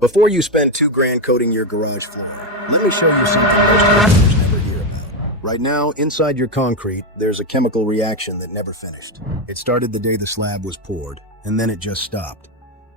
Before you spend $2 grand coating your garage floor, let me show you something most homeowners never hear about. Right now, inside your concrete, there's a chemical reaction that never finished. It started the day the slab was poured, and then it just stopped.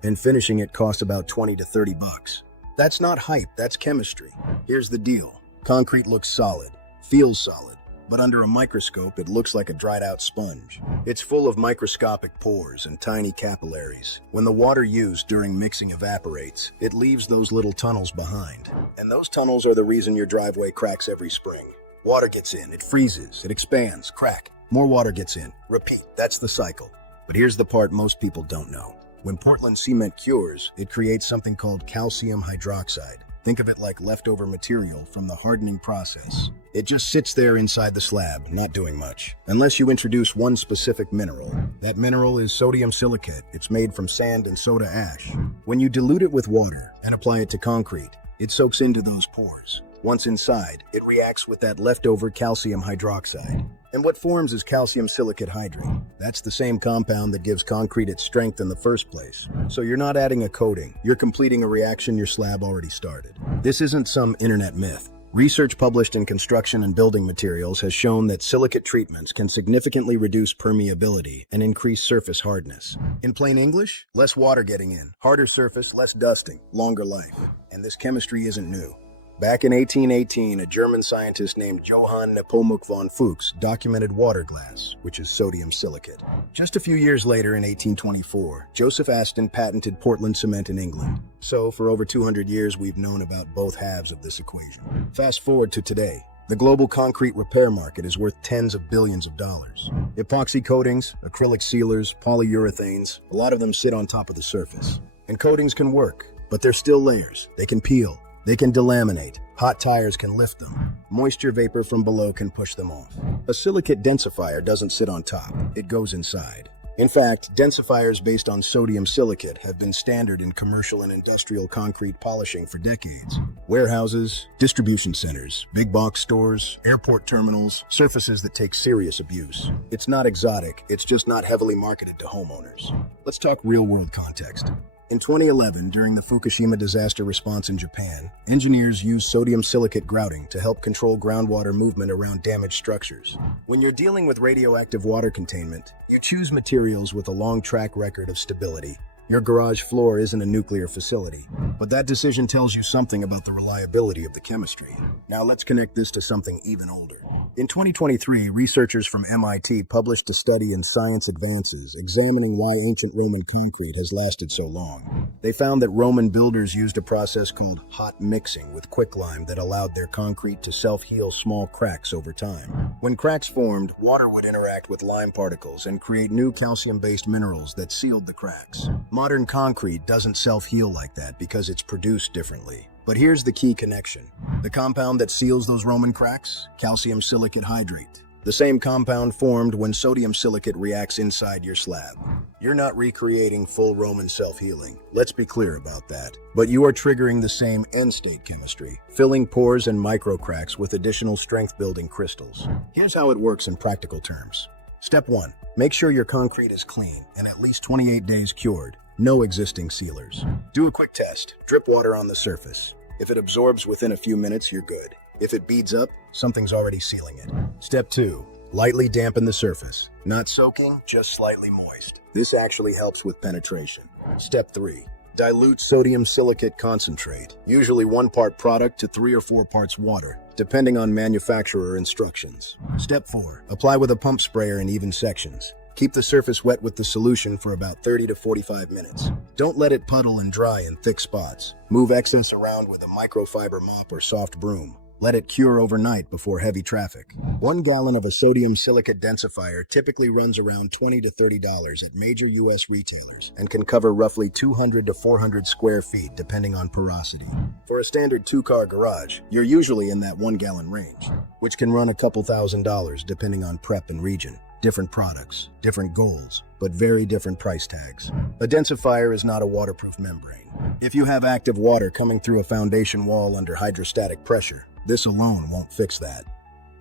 And finishing it costs about 20 to 30 bucks. That's not hype, that's chemistry. Here's the deal. Concrete looks solid, feels solid, but under a microscope, it looks like a dried-out sponge. It's full of microscopic pores and tiny capillaries. When the water used during mixing evaporates, it leaves those little tunnels behind. And those tunnels are the reason your driveway cracks every spring. Water gets in, it freezes, it expands, crack. More water gets in, repeat, that's the cycle. But here's the part most people don't know. When Portland cement cures, it creates something called calcium hydroxide. Think of it like leftover material from the hardening process. It just sits there inside the slab, not doing much. Unless you introduce one specific mineral. That mineral is sodium silicate. It's made from sand and soda ash. When you dilute it with water and apply it to concrete, it soaks into those pores. Once inside, it reacts with that leftover calcium hydroxide. And what forms is calcium silicate hydrate. That's the same compound that gives concrete its strength in the first place. So you're not adding a coating, you're completing a reaction your slab already started. This isn't some internet myth. Research published in Construction and Building Materials has shown that silicate treatments can significantly reduce permeability and increase surface hardness. In plain English, less water getting in, harder surface, less dusting, longer life. And this chemistry isn't new. Back in 1818, a German scientist named Johann Nepomuk von Fuchs documented water glass, which is sodium silicate. Just a few years later, in 1824, Joseph Aston patented Portland cement in England. So, for over 200 years, we've known about both halves of this equation. Fast forward to today. The global concrete repair market is worth tens of billions of dollars. Epoxy coatings, acrylic sealers, polyurethanes, a lot of them sit on top of the surface. And coatings can work, but they're still layers. They can peel. They can delaminate. Hot tires can lift them. Moisture vapor from below can push them off. A silicate densifier doesn't sit on top. It goes inside. In fact, densifiers based on sodium silicate have been standard in commercial and industrial concrete polishing for decades. Warehouses, distribution centers, big box stores, airport terminals, surfaces that take serious abuse. It's not exotic, it's just not heavily marketed to homeowners. Let's talk real-world context. In 2011, during the Fukushima disaster response in Japan, engineers used sodium silicate grouting to help control groundwater movement around damaged structures. When you're dealing with radioactive water containment, you choose materials with a long track record of stability. Your garage floor isn't a nuclear facility, but that decision tells you something about the reliability of the chemistry. Now let's connect this to something even older. In 2023, researchers from MIT published a study in Science Advances examining why ancient Roman concrete has lasted so long. They found that Roman builders used a process called hot mixing with quicklime that allowed their concrete to self-heal small cracks over time. When cracks formed, water would interact with lime particles and create new calcium-based minerals that sealed the cracks. Modern concrete doesn't self-heal like that because it's produced differently. But here's the key connection. The compound that seals those Roman cracks? Calcium silicate hydrate. The same compound formed when sodium silicate reacts inside your slab. You're not recreating full Roman self-healing. Let's be clear about that. But you are triggering the same end-state chemistry, filling pores and microcracks with additional strength-building crystals. Here's how it works in practical terms. Step 1. Make sure your concrete is clean and at least 28 days cured. No existing sealers. Do a quick test. Drip water on the surface. If it absorbs within a few minutes, you're good. If it beads up, something's already sealing it. Step 2. Lightly dampen the surface. Not soaking, just slightly moist. This actually helps with penetration. Step 3. Dilute sodium silicate concentrate, usually 1 part product to 3 or 4 parts water, depending on manufacturer instructions. Step 4. Apply with a pump sprayer in even sections. Keep the surface wet with the solution for about 30 to 45 minutes. Don't let it puddle and dry in thick spots. Move excess around with a microfiber mop or soft broom. Let it cure overnight before heavy traffic. 1 gallon of a sodium silicate densifier typically runs around $20 to $30 at major U.S. retailers and can cover roughly 200 to 400 square feet depending on porosity. For a standard 2-car garage, you're usually in that 1 gallon range, which can run a couple $1,000s depending on prep and region. Different products, different goals, but very different price tags. A densifier is not a waterproof membrane. If you have active water coming through a foundation wall under hydrostatic pressure, this alone won't fix that.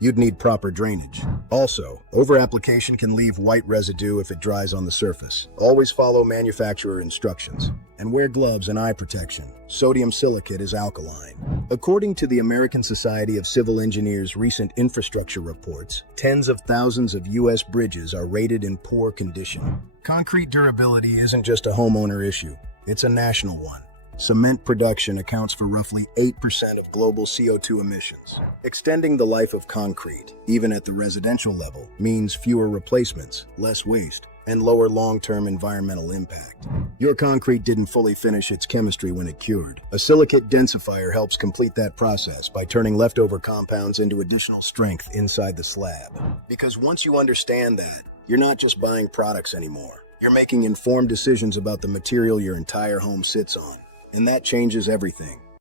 you'd need proper drainage. Also, over-application can leave white residue if it dries on the surface. Always follow manufacturer instructions. And wear gloves and eye protection. Sodium silicate is alkaline. According to the American Society of Civil Engineers' recent infrastructure reports, tens of thousands of U.S. bridges are rated in poor condition. Concrete durability isn't just a homeowner issue, it's a national one. Cement production accounts for roughly 8% of global CO2 emissions. Extending the life of concrete, even at the residential level, means fewer replacements, less waste, and lower long-term environmental impact. Your concrete didn't fully finish its chemistry when it cured. A Silicate densifier helps complete that process by turning leftover compounds into additional strength inside the slab. Because once you understand that, you're not just buying products anymore. You're making informed decisions about the material your entire home sits on. And that changes everything.